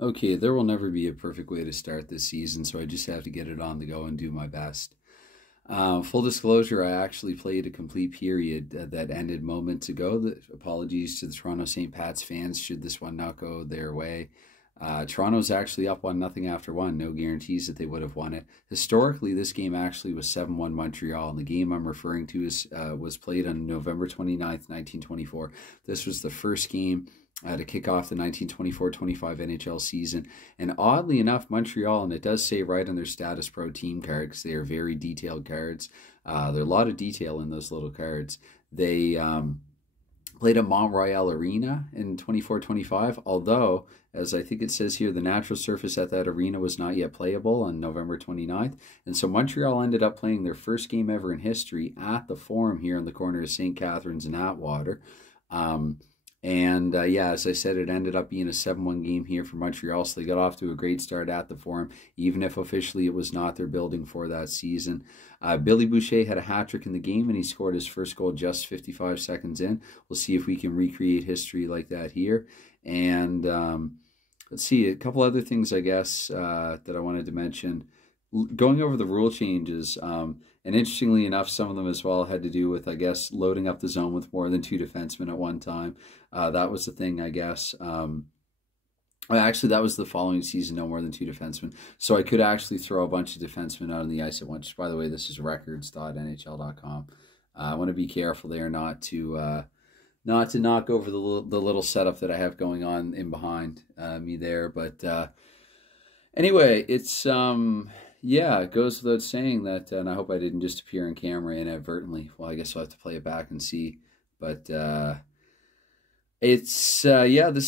Okay, there will never be a perfect way to start this season, so I just have to get it on the go and do my best. Full disclosure, I actually played a complete period that ended moments ago. Apologies to the Toronto St. Pat's fans should this one not go their way. Toronto's actually up 1-0 after one. No guarantees that they would have won it. Historically, this game actually was 7-1 Montreal, and the game I'm referring to was played on November 29th, 1924. This was the first game to kick off the 1924-25 NHL season. And oddly enough, Montreal, and it does say right on their Statis Pro team card, because they are very detailed cards. There are a lot of detail in those little cards. They played at Mont Royal Arena in 24-25, although, as I think it says here, the natural surface at that arena was not yet playable on November 29th. And so Montreal ended up playing their first game ever in history at the Forum here on the corner of St. Catharines and Atwater. Yeah, as I said, it ended up being a 7-1 game here for Montreal, so they got off to a great start at the Forum, even if officially it was not their building for that season. Billy Boucher had a hat-trick in the game, and he scored his first goal just 55 seconds in. We'll see if we can recreate history like that here. And let's see, a couple other things, I guess, that I wanted to mention. Going over the rule changes, and interestingly enough, some of them as well had to do with, I guess, loading up the zone with more than two defensemen at one time. That was the thing, I guess. Actually, that was the following season, no more than two defensemen. So I could actually throw a bunch of defensemen out on the ice at once. By the way, this is records.nhl.com. I want to be careful there not to knock over the little setup that I have going on in behind me there. But anyway, it's yeah, it goes without saying that, and I hope I didn't just appear on camera inadvertently. Well, I guess I'll have to play it back and see. But yeah, this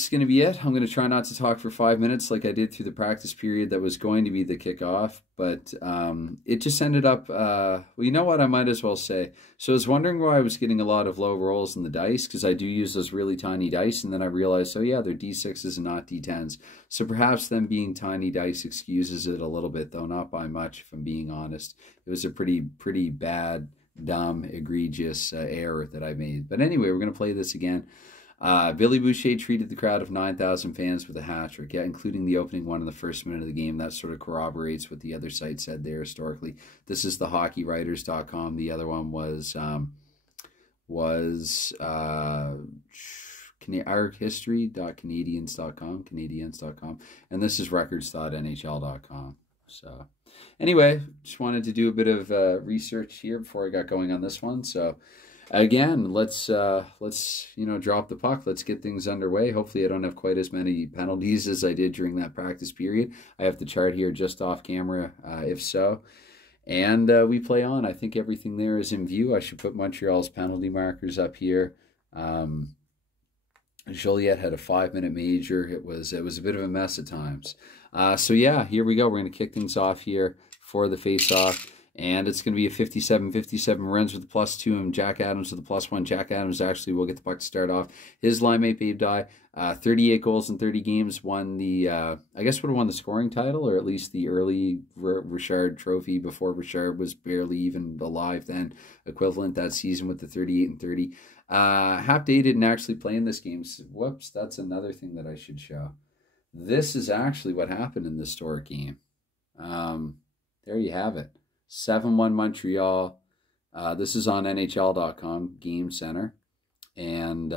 is going to be it. I'm going to try not to talk for 5 minutes like I did through the practice period that was going to be the kickoff, but it just ended up, well, you know what, I might as well say. So I was wondering why I was getting a lot of low rolls in the dice, because I do use those really tiny dice, and then I realized, oh yeah, they're D6s and not D10s. So perhaps them being tiny dice excuses it a little bit, though not by much, if I'm being honest. It was a pretty bad, dumb, egregious error that I made. But anyway, we're going to play this again. Billy Boucher treated the crowd of 9,000 fans with a hat-trick, yeah, including the opening one in the first minute of the game. That sort of corroborates what the other site said there historically. This is the hockeywriters.com. The other one was archistory.canadians.com, and this is records.nhl.com. So anyway, just wanted to do a bit of research here before I got going on this one. So again, let's drop the puck. Let's get things underway. Hopefully I don't have quite as many penalties as I did during that practice period. I have the chart here just off camera, if so. And we play on. I think everything there is in view. I should put Montreal's penalty markers up here. Joliet had a 5-minute major. It was a bit of a mess at times. So yeah, here we go. We're going to kick things off here for the face-off. And it's going to be a 57-57. Renz with the +2 and Jack Adams with the +1. Jack Adams actually will get the puck to start off. His line mate, Babe Dye, 38 goals in 30 games, won the, I guess would have won the scoring title, or at least the early Richard trophy before Richard was barely even alive then, equivalent that season with the 38 and 30. Hap Day didn't actually play in this game. So, whoops, that's another thing that I should show. This is actually what happened in this historic game. There you have it. 7-1 Montreal. This is on NHL.com, Game Center. And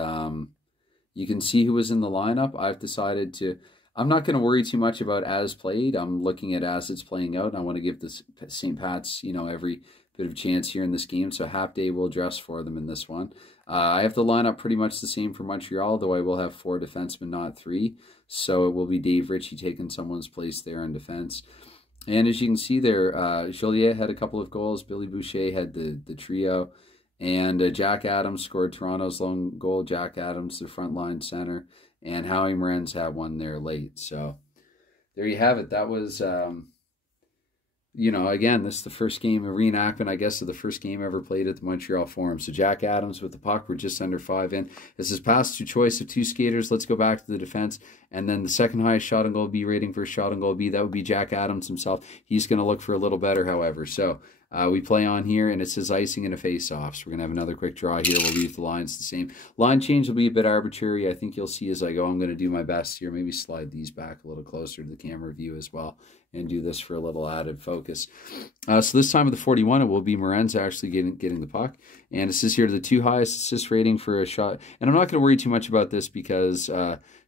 you can see who was in the lineup. I've decided to... I'm not going to worry too much about as played. I'm looking at as it's playing out. And I want to give the St. Pat's, every bit of chance here in this game. So Half Day will dress for them in this one. I have the lineup pretty much the same for Montreal, though I will have 4 defensemen, not 3. So it will be Dave Ritchie taking someone's place there in defense. And as you can see there, Joliet had a couple of goals. Billy Boucher had the trio. And Jack Adams scored Toronto's lone goal. Jack Adams, the frontline center. And Howie Morenz had one there late. So there you have it. That was, again, this is the first game, a reenactment, I guess, of the first game ever played at the Montreal Forum. So Jack Adams with the puck. We're just under 5 in. This is pass to choice of 2 skaters. Let's go back to the defense. And then the second highest shot on goal B rating for shot on goal B, that would be Jack Adams himself. He's going to look for a little better, however. So We play on here, and it says icing and a face-off. So we're going to have another quick draw here. We'll leave the lines the same. Line change will be a bit arbitrary. I think you'll see as I go. I'm going to do my best here. Maybe slide these back a little closer to the camera view as well and do this for a little added focus. So this time with the 41, it will be Morenz actually getting the puck. And it says here the 2 highest assist rating for a shot. And I'm not going to worry too much about this because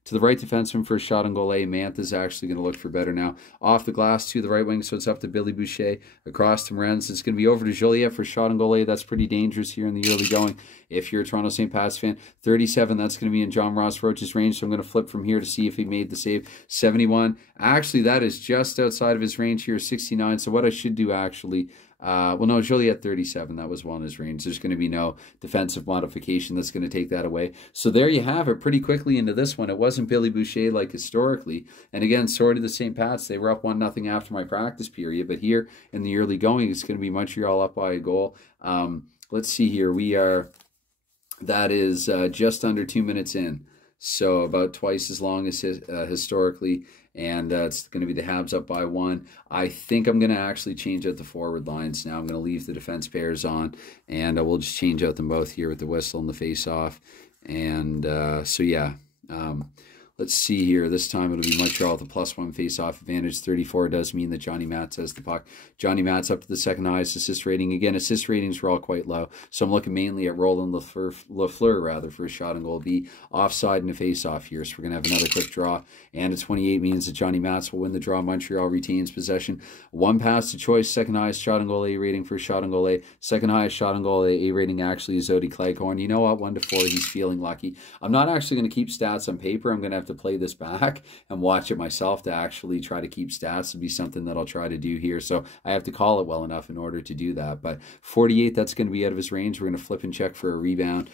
to the right defenseman for a shot on goal, Mantha's actually going to look for better now. Off the glass to the right wing, so it's up to Billy Boucher. Across to Morenz. It's going to be over to Joliet for a shot on goal. That's pretty dangerous here in the early going. If you're a Toronto St. Pat's fan, 37, that's going to be in John Ross Roach's range. So I'm going to flip from here to see if he made the save. 71. Actually, that is just outside of his range here, 69. So what I should do actually, well, no, Joliet 37. That was one of his range. There's going to be no defensive modification that's going to take that away. So there you have it pretty quickly into this one. It wasn't Billy Boucher like historically. And again, sorry to the St. Pat's. They were up 1-0 after my practice period. But here in the early going, it's going to be Montreal up by a goal. Let's see here. That is just under 2 minutes in. So about twice as long as historically. And it's going to be the Habs up by 1. I think I'm going to actually change out the forward lines now. I'm going to leave the defense pairs on, and we'll just change out them both here with the whistle and the face-off. And so, yeah. Let's see here. This time it'll be Montreal with a +1 face-off advantage. 34 does mean that Johnny Matz has the puck. Johnny Matz up to the second highest assist rating. Again, assist ratings were all quite low, so I'm looking mainly at Roland Lafleur for a shot on goal. Be offside and a face-off here. So we're going to have another quick draw, and a 28 means that Johnny Matz will win the draw. Montreal retains possession. 1 pass to choice. Second highest shot on goal A rating for a shot on goal A. Second highest shot on goal A rating actually is Odie Cleghorn. You know what? 1-4. He's feeling lucky. I'm not actually going to keep stats on paper. I'm going to have to play this back and watch it myself to actually try to keep stats. It'll be something that I'll try to do here. So I have to call it well enough in order to do that. But 48, that's going to be out of his range. We're going to flip and check for a rebound.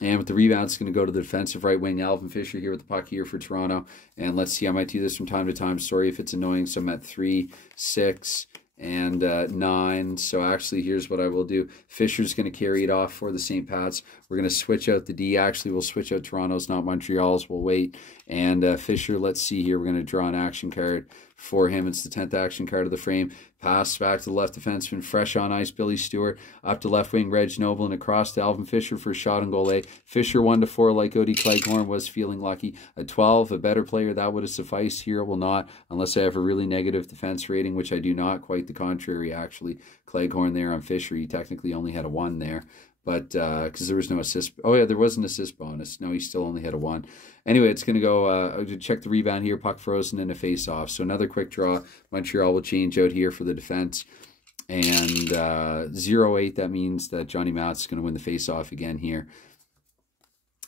And with the rebound, it's going to go to the defensive right wing. Alvin Fisher here with the puck here for Toronto. And let's see, I might do this from time to time. Sorry if it's annoying. So I'm at 3, 6, and 9. So actually, here's what I will do. Fisher's going to carry it off for the St. Pat's. We're going to switch out the D. Actually, we'll switch out Toronto's, not Montreal's. We'll wait. And Fisher, let's see here. We're going to draw an action card for him. It's the 10th action card of the frame. Pass back to the left defenseman. Fresh on ice, Billy Stewart. Up to left wing, Reg Noble. And across to Alvin Fisher for a shot on goal A. Fisher 1-4 like Odie Cleghorn was feeling lucky. A 12, a better player. That would have sufficed here. It will not, unless I have a really negative defense rating, which I do not. Quite the contrary, actually. Cleghorn there on Fisher. He technically only had a 1 there. But because there was no assist. Oh, yeah, there was an assist bonus. No, he still only had a 1. Anyway, it's going to go, check the rebound here. Puck frozen and a face-off. So another quick draw. Montreal will change out here for the defense. And 0-8, that means that Johnny Matz is going to win the face-off again here.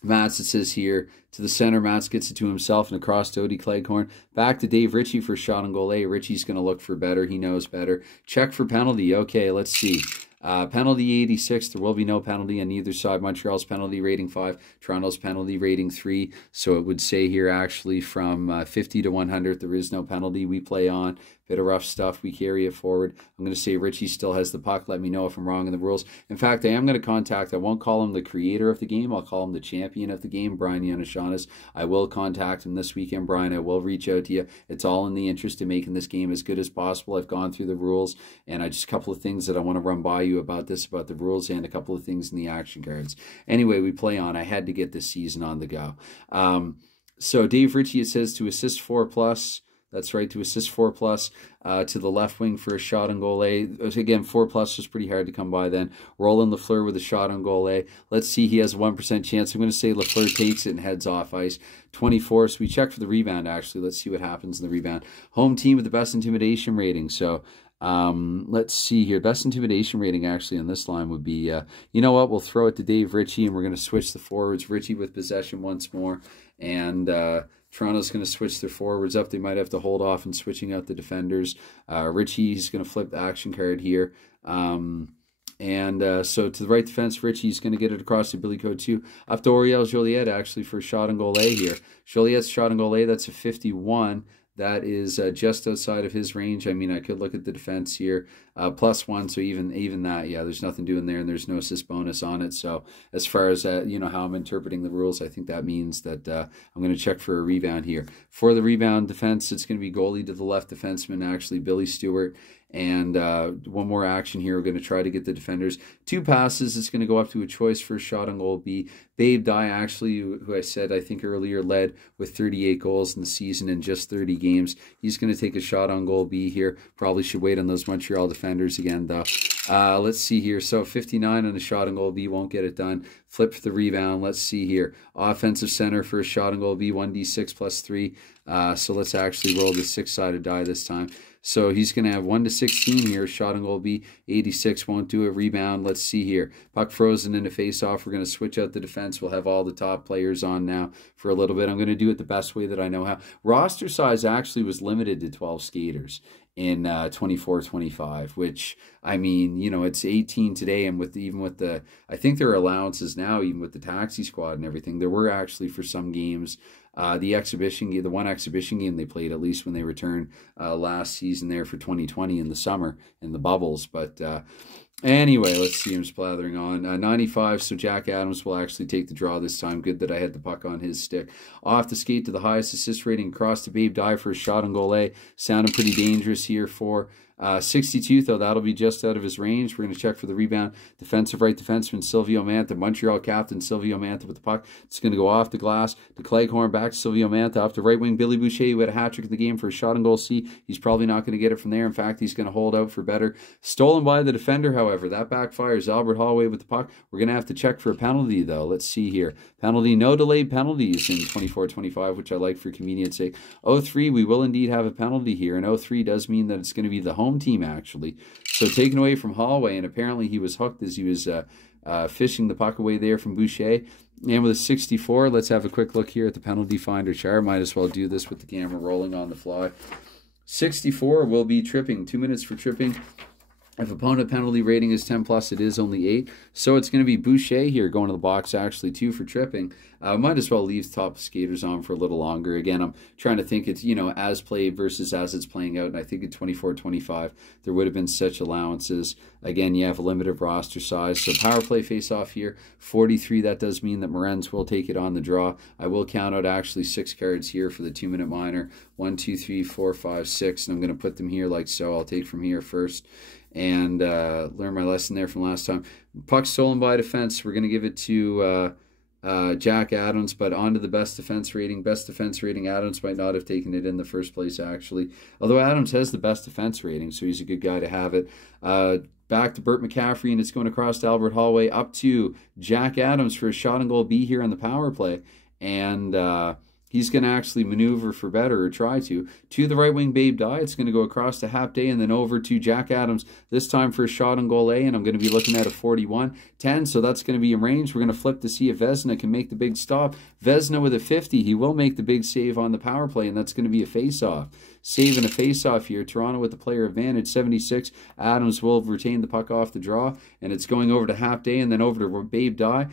Matz, it says here, to the center. Matz gets it to himself and across to Odie Cleghorn. Back to Dave Ritchie for a shot on goal A. Ritchie's going to look for better. He knows better. Check for penalty. Okay, let's see. Penalty 86. There will be no penalty on either side. Montreal's penalty rating 5. Toronto's penalty rating 3. So it would say here actually from 50 to 100 there is no penalty. We play on. Bit of rough stuff. We carry it forward. I'm going to say Richie still has the puck. Let me know if I'm wrong in the rules. In fact, I am going to contact, I won't call him the creator of the game. I'll call him the champion of the game, Brian Yannishanis. I will contact him this weekend, Brian. I will reach out to you. It's all in the interest of making this game as good as possible. I've gone through the rules, and I just a couple of things that I want to run by you about this, about the rules, and a couple of things in the action cards. Anyway, we play on. I had to get this season on the go. So Dave Ritchie, it says to assist 4+. That's right, to assist 4+, to the left wing for a shot on goal A. Again, 4+ was pretty hard to come by then. Roland Lafleur with a shot on goal A. Let's see, he has a 1% chance. I'm going to say Lafleur takes it and heads off ice. 24, so we check for the rebound, actually. Let's see what happens in the rebound. Home team with the best intimidation rating. So let's see here. Best intimidation rating actually on this line would be, you know what, we'll throw it to Dave Ritchie, and we're going to switch the forwards. Ritchie with possession once more, and Toronto's going to switch their forwards up. They might have to hold off and switching out the defenders. Ritchie's going to flip the action card here. So to the right defense, Ritchie's going to get it across to Billy Code 2. Up to Oriel Joliet, actually, for a shot on goal A here. Joliet's shot on goal A, that's a 51. That is just outside of his range. I mean, I could look at the defense here. +1, so even that, yeah, there's nothing doing there, and there's no assist bonus on it. So as far as, you know, how I'm interpreting the rules, I think that means that I'm going to check for a rebound here. For the rebound defense, it's going to be goalie to the left defenseman, actually, Billy Stewart. And one more action here. We're going to try to get the defenders 2 passes. It's going to go up to a choice for a shot on goal B. Babe Dye, actually, who I said I think earlier led with 38 goals in the season in just 30 games. He's going to take a shot on goal B here. Probably should wait on those Montreal defenders again, though. Let's see here. So 59 on the shot on goal B won't get it done. Flip for the rebound. Let's see here. Offensive center for a shot on goal B, 1d6 plus 3. So let's actually roll the 6-sided die this time. So he's going to have 1 to 16 here. Shot on goal B, 86 won't do it. Rebound. Let's see here. Puck frozen in a face-off. We're going to switch out the defense. We'll have all the top players on now for a little bit. I'm going to do it the best way that I know how. Roster size actually was limited to 12 skaters in 24-25, which, I mean, you know, it's 18 today, and even with the, I think there are allowances now, even with the taxi squad and everything. There were actually for some games, the exhibition game, the one exhibition game they played, at least when they returned last season there for 2020 in the summer in the bubbles. But anyway, let's see him splattering on. 95, so Jack Adams will actually take the draw this time. Good that I had the puck on his stick. Off the skate to the highest assist rating, across to Babe Dye for a shot on goal A. Sounding pretty dangerous here for 62, though. That'll be just out of his range. We're going to check for the rebound. Defensive right defenseman Silvio Mantha, Montreal captain Silvio Mantha with the puck. It's going to go off the glass to Cleghorn, back to Silvio Mantha, up to right wing Billy Boucher, who had a hat-trick in the game for a shot on goal C. He's probably not going to get it from there. In fact, he's going to hold out for better. Stolen by the defender, however. That backfires. Albert Holloway with the puck. We're going to have to check for a penalty, though. Let's see here. Penalty, no delayed penalties in 24-25, which I like for convenience sake. 0-3, we will indeed have a penalty here, and 0-3 does mean that it's going to be the home team, actually. So taken away from Holloway, and apparently he was hooked as he was fishing the puck away there from Boucher. And with a 64, let's have a quick look here at the penalty finder chart. Might as well do this with the camera rolling on the fly. 64 will be tripping. 2 minutes for tripping. If opponent penalty rating is 10 plus, it is only 8. So it's going to be Boucher here going to the box, actually, 2 for tripping. Might as well leave top skaters on for a little longer. Again, I'm trying to think it's, you know, as played versus as it's playing out. And I think in 24-25, there would have been such allowances. Again, you have a limited roster size. So power play face-off here, 43. That does mean that Morenz will take it on the draw. I will count out actually 6 cards here for the 2-minute minor. 1, 2, 3, 4, 5, 6. And I'm going to put them here like so. I'll take from here first and learn my lesson there from last time. Puck stolen by defense. We're going to give it to Jack Adams, but on to the best defense rating. Best defense rating, Adams might not have taken it in the first place, actually. Although Adams has the best defense rating, so he's a good guy to have it. Back to Burt McCaffrey, and it's going across to Albert Holloway, up to Jack Adams for a shot on goal B here on the power play. And he's going to actually maneuver for better, or try to the right wing Babe Dye. It's going to go across to Hap Day and then over to Jack Adams, this time for a shot on goal A, and I'm going to be looking at a 41-10, so that's going to be in range. We're going to flip to see if Vezina can make the big stop. Vezina with a 50. He will make the big save on the power play, and that's going to be a face-off. Saving a face-off here. Toronto with the player advantage, 76. Adams will retain the puck off the draw, and it's going over to Hap Day and then over to Babe Dye,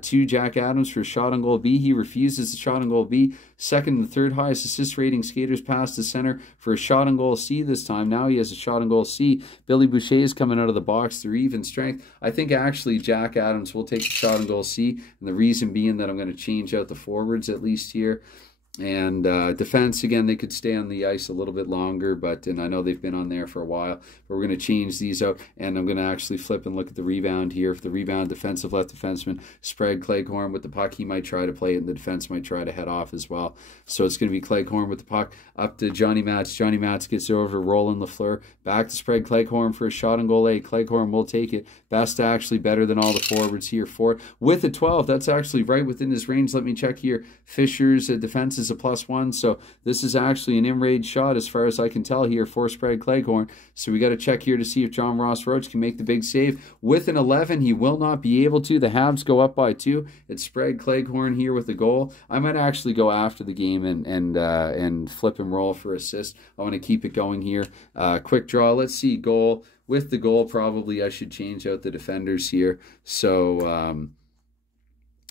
to Jack Adams for a shot on goal B. He refuses the shot on goal B. Second and third highest assist rating skaters past the center for a shot on goal C this time. Now he has a shot on goal C. Billy Boucher is coming out of the box through even strength. I think actually Jack Adams will take the shot on goal C, and the reason being that I'm going to change out the forwards at least here. And defense, again, they could stay on the ice a little bit longer, and I know they've been on there for a while, but we're going to change these out, and I'm going to actually flip and look at the rebound here. For the rebound, defensive left defenseman, Sprague Cleghorn with the puck. He might try to play it, and the defense might try to head off as well. So it's going to be Cleghorn with the puck up to Johnny Matz. Johnny Matz gets over, Roland Lafleur, back to Sprague Cleghorn for a shot on goal A. Cleghorn will take it. Best actually better than all the forwards here for it. With a 12, that's actually right within his range. Let me check here. Fisher's defense is a +1, so this is actually an in-range shot as far as I can tell here for Sprague Cleghorn. So we got to check here to see if John Ross Roach can make the big save. With an 11, he will not be able to. The Habs go up by 2. It's Sprague Cleghorn here with the goal. I might actually go after the game and flip and roll for assist. I want to keep it going here. Quick draw. Let's see, goal. With the goal, probably I should change out the defenders here. So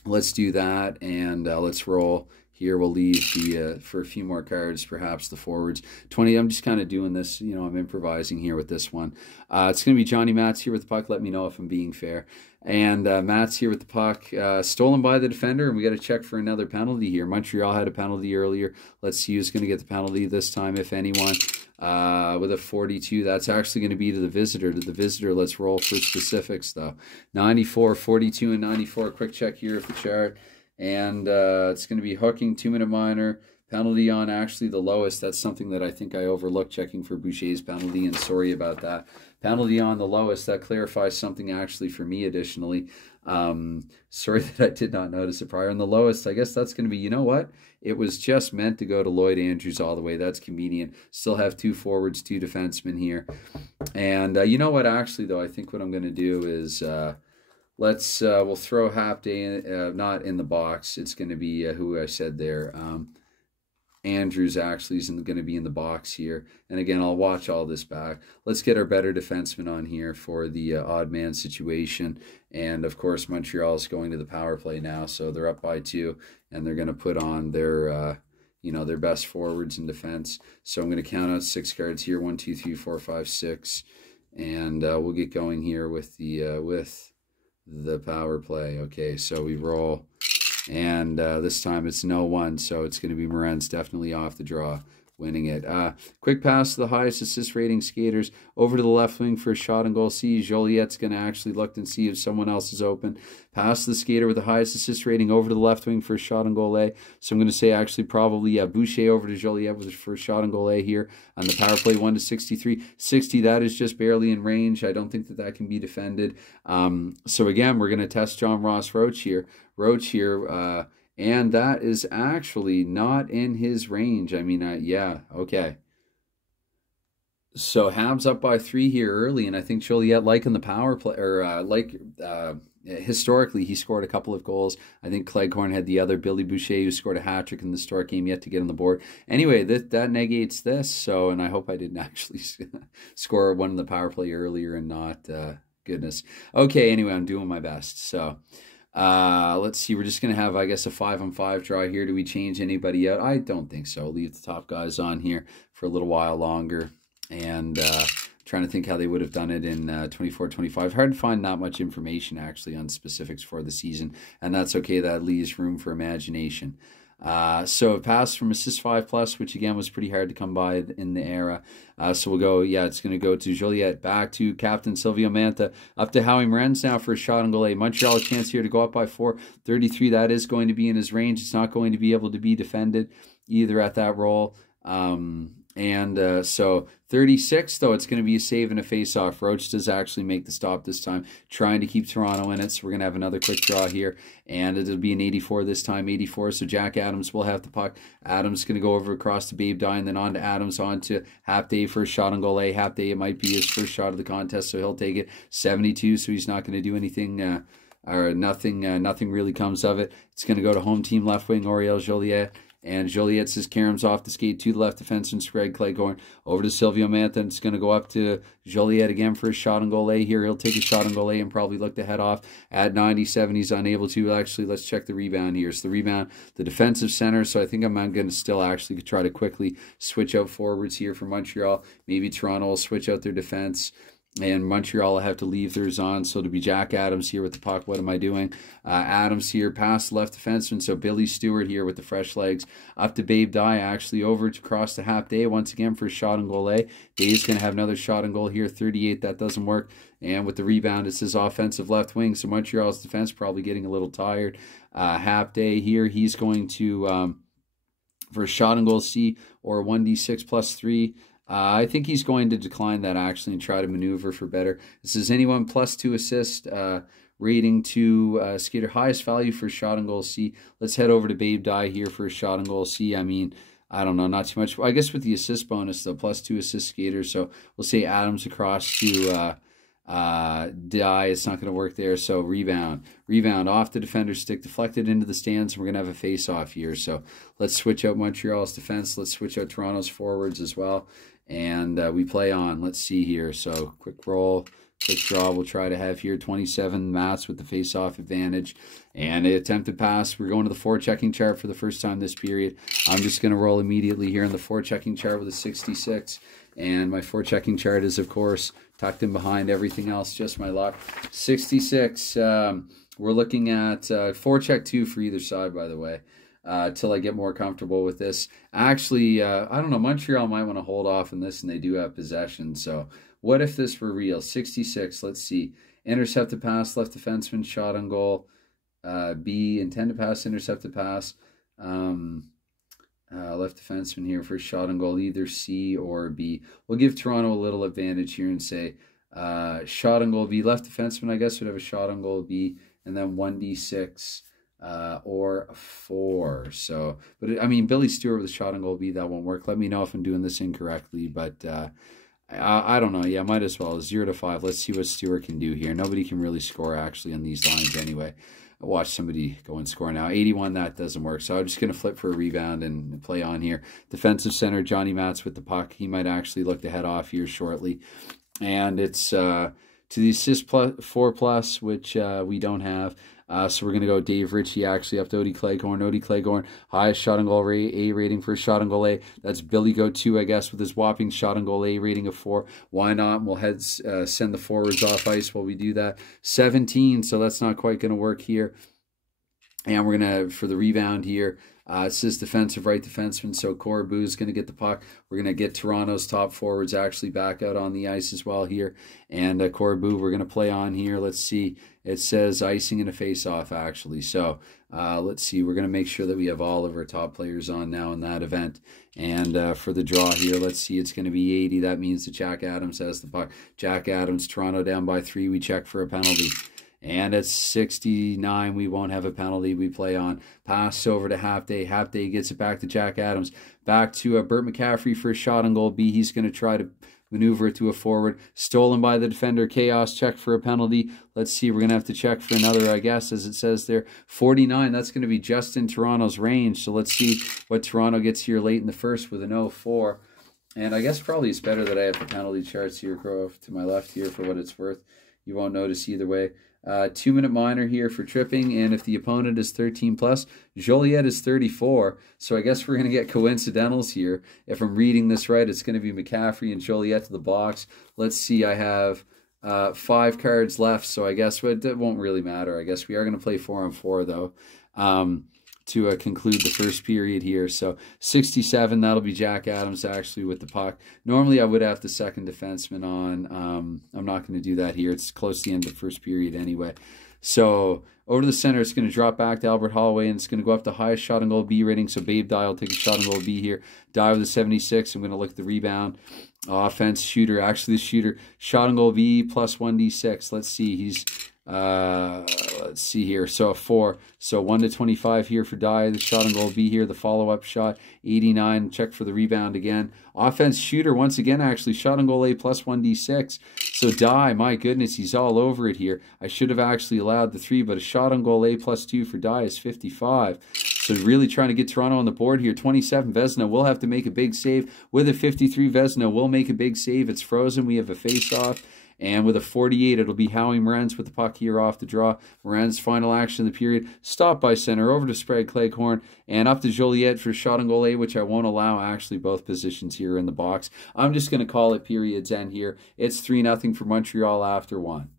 let's do that, and let's roll Here we'll leave the, for a few more cards, perhaps the forwards. 20, I'm just kind of doing this, you know, I'm improvising here with this one. It's going to be Johnny Matz here with the puck. Let me know if I'm being fair. And Matz here with the puck, stolen by the defender, and we got to check for another penalty here. Montreal had a penalty earlier. Let's see who's going to get the penalty this time, if anyone. With a 42, that's actually going to be to the visitor. To the visitor, let's roll for specifics, though. 94, 42, and 94. Quick check here of the chart. And it's going to be hooking, 2-minute minor, penalty on actually the lowest. That's something that I think I overlooked checking for Boucher's penalty, and sorry about that. Penalty on the lowest, that clarifies something actually for me additionally. Sorry that I did not notice it prior. And the lowest, I guess that's going to be, you know what? It was just meant to go to Lloyd Andrews all the way. That's convenient. Still have 2 forwards, 2 defensemen here. And you know what, actually, though, I think what I'm going to do is... we'll throw Halfday in, not in the box. It's going to be who I said there. Andrews actually is going to be in the box here. And again, I'll watch all this back. Let's get our better defenseman on here for the odd man situation. And of course, Montreal is going to the power play now, so they're up by 2, and they're going to put on their their best forwards in defense. So I'm going to count out 6 cards here: 1, 2, 3, 4, 5, 6, and we'll get going here with the power play. Okay, so we roll, and this time it's no one, so it's going to be Morin's definitely off the draw, winning it. Quick pass to the highest assist rating skaters over to the left wing for a shot and goal C. Joliet's going to actually look and see if someone else is open. Pass to the skater with the highest assist rating over to the left wing for a shot and goal A. So I'm going to say actually probably Boucher over to Joliet with his first shot and goal A here on the power play. 1 to 63. 60, that is just barely in range. I don't think that can be defended. So again, we're going to test John Ross Roach here. And that is actually not in his range. I mean, yeah, okay. So Habs up by 3 here early, and I think Joliet, like in the power play, or historically, he scored a couple of goals. I think Cleghorn had the other. Billy Boucher, who scored a hat-trick in the Stork game, yet to get on the board. Anyway, that negates this, so, and I hope I didn't actually score one in the power play earlier and not, goodness. Okay, anyway, I'm doing my best, so... let's see, we're just going to have, I guess, a 5-on-5 draw here. Do we change anybody out? I don't think so. Leave the top guys on here for a little while longer. And trying to think how they would have done it in 24-25. Hard to find that much information, actually, on specifics for the season. And that's okay. That leaves room for imagination. So a pass from assist 5+, which again was pretty hard to come by in the era. So we'll go, it's going to go to Joliet, back to Captain Silvio Manta, up to Howie Morenz now for a shot on goal A. Montreal a chance here to go up by 4. 33, that is going to be in his range. It's not going to be able to be defended either at that roll. So 36, though, it's going to be a save and a face-off. Roach does actually make the stop this time, trying to keep Toronto in it. So we're going to have another quick draw here, and it'll be an 84 this time, 84. So Jack Adams will have the puck. Adams going to go over across to Babe Dye, and then on to Adams, on to Halfday for a shot on goal A. Halfday, it might be his first shot of the contest, so he'll take it. 72, so he's not going to do anything, or nothing really comes of it. It's going to go to home team left wing, Oriel Joliet. And Joliet says Karam's off the skate to the left defenseman, Greg Cleghorn, over to Silvio Manta. And it's going to go up to Joliet again for a shot on goal A here. He'll take a shot on goal A and probably look to head off at 97. He's unable to. Actually, let's check the rebound here. So the rebound, the defensive center. So I think I'm going to still actually try to quickly switch out forwards here for Montreal. Maybe Toronto will switch out their defense. And Montreal will have to leave theirs on. So to be Jack Adams here with the puck. What am I doing? Adams here past left defenseman. So Billy Stewart here with the fresh legs. Up to Babe Dye, actually over to cross to Halfday once again for a shot on goal A. Day's going to have another shot on goal here. 38, that doesn't work. And with the rebound, it's his offensive left wing. So Montreal's defense probably getting a little tired. Halfday here, he's going to, for a shot on goal C or 1d6 plus 3. I think he's going to decline that actually and try to maneuver for better. This is anyone +2 assist rating to skater highest value for shot on goal C. Let's head over to Babe Dye here for a shot on goal C. I mean, I don't know, not too much. I guess with the assist bonus, the +2 assist skater. So we'll say Adams across to Dye. It's not going to work there. So rebound off the defender's stick, deflected into the stands. We're going to have a face-off here. So let's switch out Montreal's defense. Let's switch out Toronto's forwards as well. And we play on. Let's see here. So quick roll. Quick draw we'll try to have here. 27 Mats with the face-off advantage. And a attempted pass. We're going to the forechecking chart for the first time this period. I'm just going to roll immediately here in the forechecking chart with a 66. And my forechecking chart is, of course, tucked in behind everything else, just my luck. 66. We're looking at forecheck 2 for either side, by the way, till I get more comfortable with this. Actually, I don't know. Montreal might want to hold off on this, and they do have possession. So what if this were real? 66. Let's see. Intercepted pass, left defenseman, shot on goal. B, intended pass, intercepted pass. Left defenseman here for shot on goal, either C or B. We'll give Toronto a little advantage here and say shot on goal B. Left defenseman, I guess, would have a shot on goal B, and then 1d6 or a 4. So, but I mean, Billy Stewart with a shot on goal B, that won't work. Let me know if I'm doing this incorrectly, but I don't know. Yeah, might as well. 0 to 5. Let's see what Stewart can do here. Nobody can really score actually on these lines anyway. I'll watch somebody go and score now. 81, that doesn't work. So I'm just going to flip for a rebound and play on here. Defensive center, Johnny Mats with the puck. He might actually look to head off here shortly. And it's to the assist plus 4+, which we don't have. So we're going to go Dave Ritchie actually up to Odie Cleghorn. Odie Cleghorn, highest shot on goal A rating for shot on goal A. That's Billy Go 2, I guess, with his whopping shot on goal A rating of 4. Why not? We'll send the forwards off ice while we do that. 17, so that's not quite going to work here. And we're going to, for the rebound here, it says defensive right defenseman, so Corbu is going to get the puck. We're going to get Toronto's top forwards actually back out on the ice as well here. And Corbu, we're going to play on here. Let's see. It says icing and a face-off actually. So let's see. We're going to make sure that we have all of our top players on now in that event. And for the draw here, let's see. It's going to be 80. That means that Jack Adams has the puck. Jack Adams, Toronto down by 3. We check for a penalty. And at 69, we won't have a penalty. We play on. Pass over to Half Day. Half Day gets it back to Jack Adams. Back to Burt McCaffrey for a shot on goal B. He's going to try to maneuver it to a forward. Stolen by the defender. Chaos, check for a penalty. Let's see. We're going to have to check for another, I guess, as it says there. 49, that's going to be just in Toronto's range. So let's see what Toronto gets here late in the first with an 0-4. And I guess probably it's better that I have the penalty charts here to my left here for what it's worth. You won't notice either way. 2-minute minor here for tripping, and if the opponent is 13+, Joliet is 34, so I guess we're going to get coincidentals here. If I'm reading this right, it's going to be McCaffrey and Joliet to the box. Let's see, I have 5 cards left, so I guess it won't really matter. I guess we are going to play 4-on-4, though, to conclude the first period here. So 67, that'll be Jack Adams actually with the puck. Normally I would have the second defenseman on. I'm not going to do that here. It's close to the end of the first period anyway. So over to the center, it's going to drop back to Albert Holloway, and it's going to go up to highest shot on goal B rating. So Babe Dye will take a shot on goal B here. Dye with a 76. I'm going to look at the rebound. Offense, shooter. Actually, the shooter. Shot on goal B plus 1d6. Let's see. He's... let's see here. So a 4. So 1 to 25 here for Dye. The shot on goal B here. The follow-up shot. 89. Check for the rebound again. Offense shooter once again actually. Shot on goal A plus 1d6. So Dye, my goodness, he's all over it here. I should have actually allowed the 3, but a shot on goal A plus 2 for Dye is 55. So really trying to get Toronto on the board here. 27, Vezina will have to make a big save. With a 53, Vezina will make a big save. It's frozen. We have a face-off. And with a 48, it'll be Howie Morenz with the puck here off the draw. Morenz, final action of the period. Stop by center, over to spread Cleghorn, and up to Joliet for shot on goal A, which I won't allow. Actually, both positions here in the box. I'm just going to call it period's end here. It's 3-0 for Montreal after 1.